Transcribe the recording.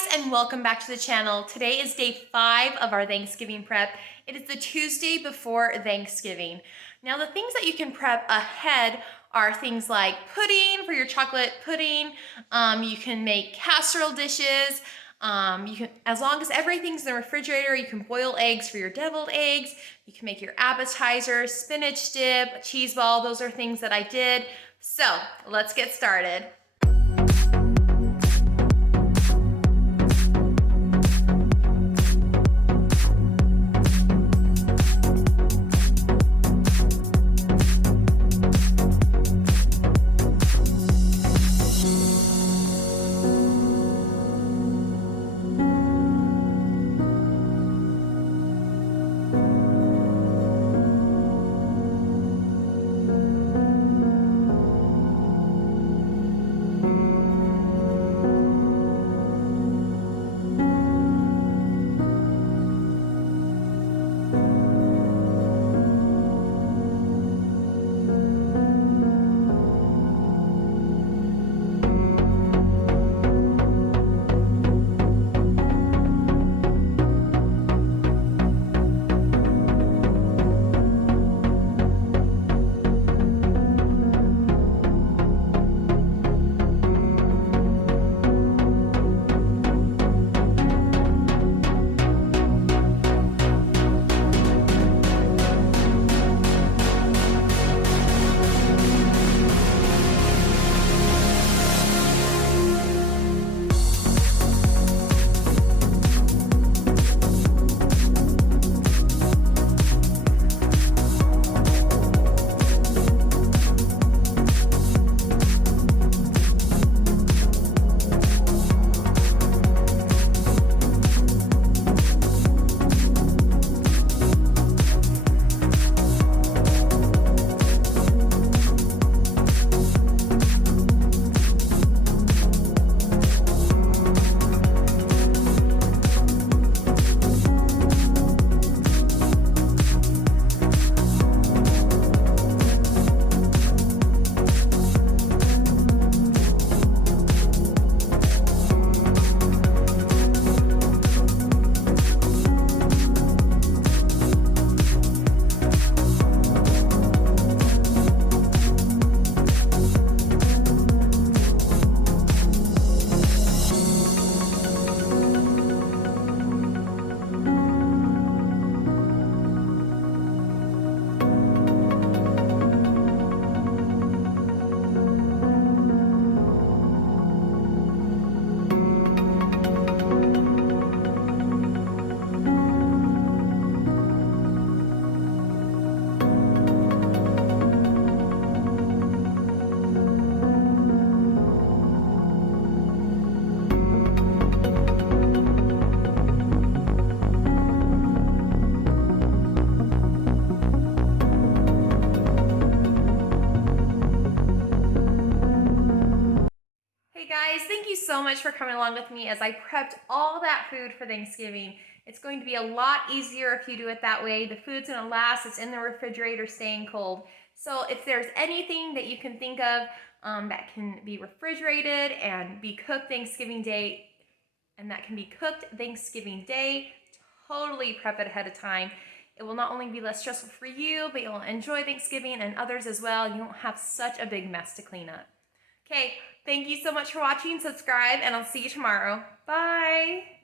guys, and welcome back to the channel. Today is day 5 of our Thanksgiving prep. It is the Tuesday before Thanksgiving. Now the things that you can prep ahead are things like pudding for your chocolate pudding. You can make casserole dishes. As long as everything's in the refrigerator, you can boil eggs for your deviled eggs. You can make your appetizers, spinach dip, cheeseball. Those are things that I did. So let's get started. Hey guys, thank you so much for coming along with me as I prepped all that food for Thanksgiving. It's going to be a lot easier if you do it that way. The food's going to last. It's in the refrigerator staying cold. So if there's anything that you can think of that can be refrigerated and be cooked Thanksgiving Day, totally prep it ahead of time. It will not only be less stressful for you, but you'll enjoy Thanksgiving and others as well. You won't have such a big mess to clean up. Okay, thank you so much for watching. Subscribe, and I'll see you tomorrow. Bye!